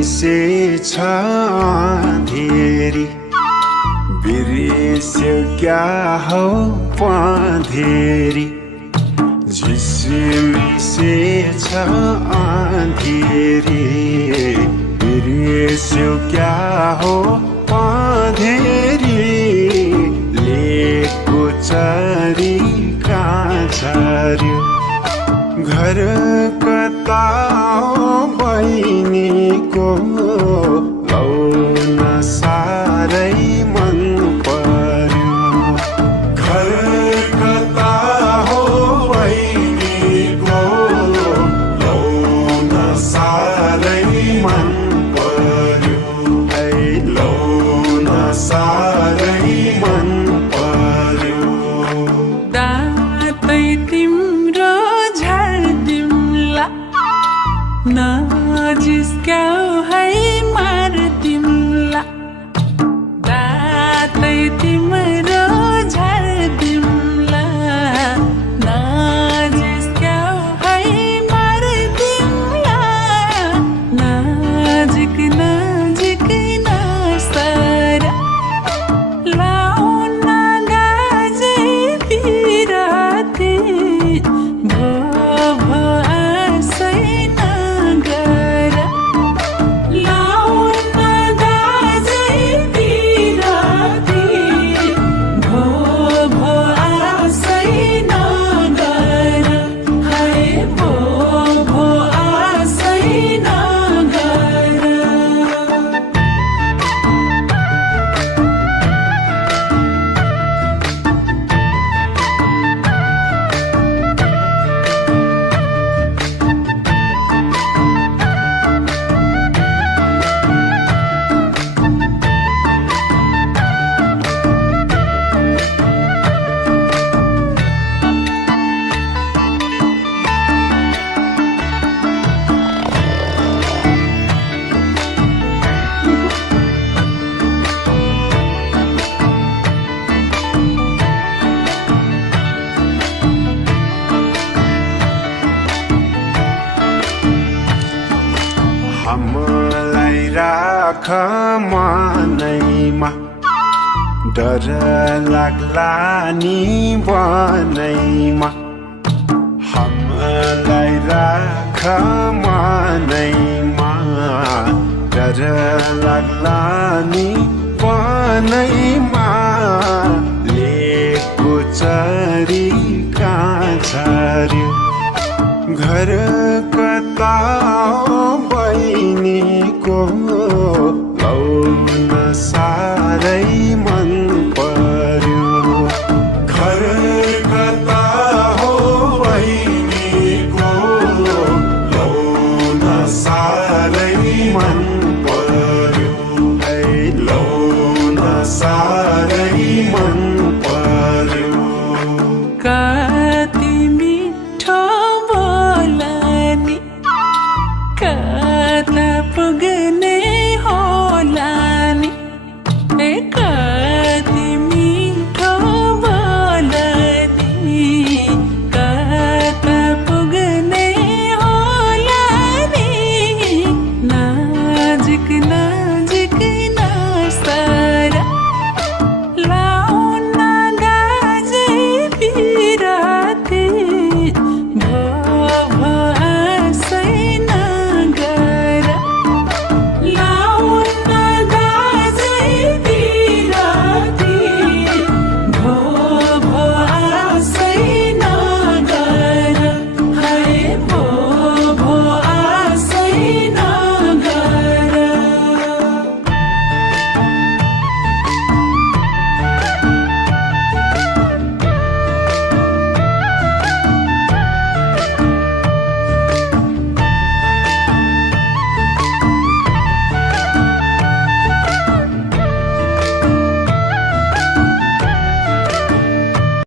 मिसेछ धेरै बिर्स्यो क्या हौ पँधेरी झिसमिसेछ धेरै बिर्स्यो क्या हो पँधेरी लेकको चरी कहाँ झर्यो घर कता हो बहिनीको लौन साह्रै मन पर्यो घर कता हो बहिनीको लौन साह्रै मन पर्यो लौन साह्रै मन पर्यो दातै तिम्रो झार्दिम्ला नजिस्क्याउ है मार्दिम्ला दातै तिम्रो झार्दिम्ला नजिस्क्याउ है मार्दिम्ला नजिक नजिक नसर लाउन गाजे पिराती भो भो आसै नगर लाउन गाजे पिराती भो भो आसै नगर है भो भो आसै नगर हामीलाई राख मनैमा डर लाग्ला नि बनैमा हामीलाई राख मनैमा डर लाग्ला नि बनैमा लेकको चरी कहाँ झर्यो घर कता हो बहिनीको